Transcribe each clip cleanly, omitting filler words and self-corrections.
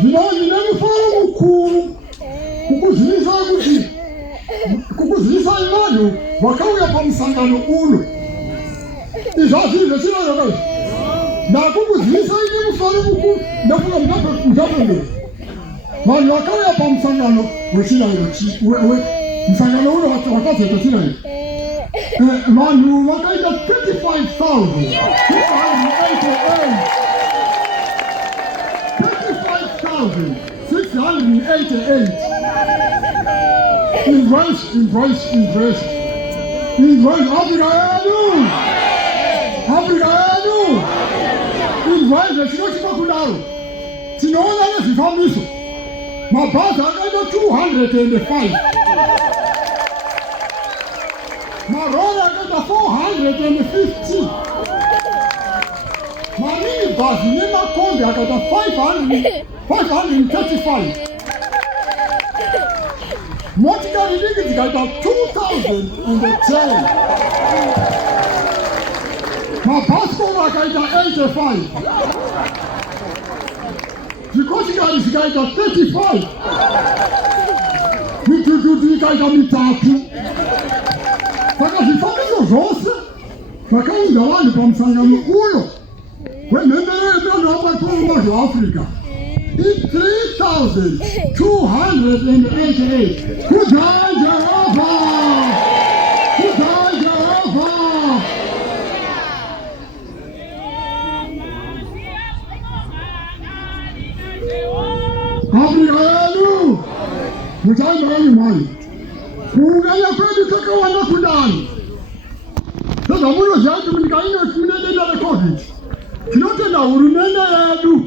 Zvinonzi nemufaro mukuru kukuzivisa vanhu vakauya pamusangano uno. Izvazvi zvechinayo kai ndakukuzivisa ine mufaro mukuru ndafunga mutapembera vanhu vakauya pamusangano wechinayo musangano uno wakazoita chinayo vanhu vakaita 35,688 Afrika chinochipa kudaro tinoona nezvifambiso mabhazi akaita 205 marori akaita 450 maminibhazi nemakombi akaita 535 motikari diki dzikaita 2010 mabhasikoro akaita 85 zvikochikari zvikaita 35 midhudhudhu ikaita mitatu. Saka zvifambiso zvose zvakaunza vanhu pamusangano uno wemhemberero yevanhu zveAfrica i3,288. Kudai Jehovha! Kudai Jehovha! Afrika yedu muchaimbai mari kuunganya kwedu takawanda kudai. Saka munoziva kuti munyika ino mune denda reCovid. Tinotenda hurumende yedu.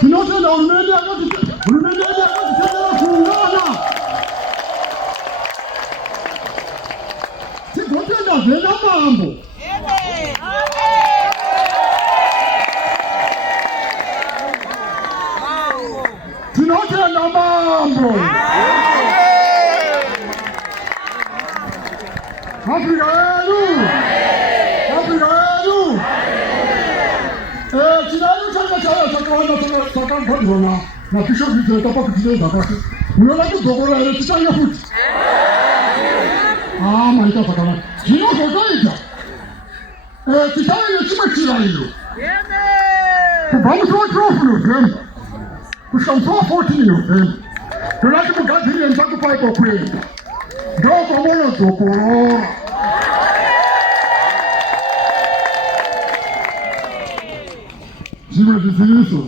Tinotenda hurumende yakatitendera kuungana. Tigotenda zvena mambo. Tinotenda mambo. Afrika yedu. Afrika yedu. Chinayo chakawanda chakagodhona napisho kuita pakutidza kwake. Munoda kudzokora here tichaye futi. Maita zvakanaka. Zvinozotoita tichave nechimwe chirariro. Kubva musi wa12 November kusvika musi wa14 November toda kuti mugadzirire musakupai kwekuenda. Ndokwamunodzokorora. Zvimwe zviziviso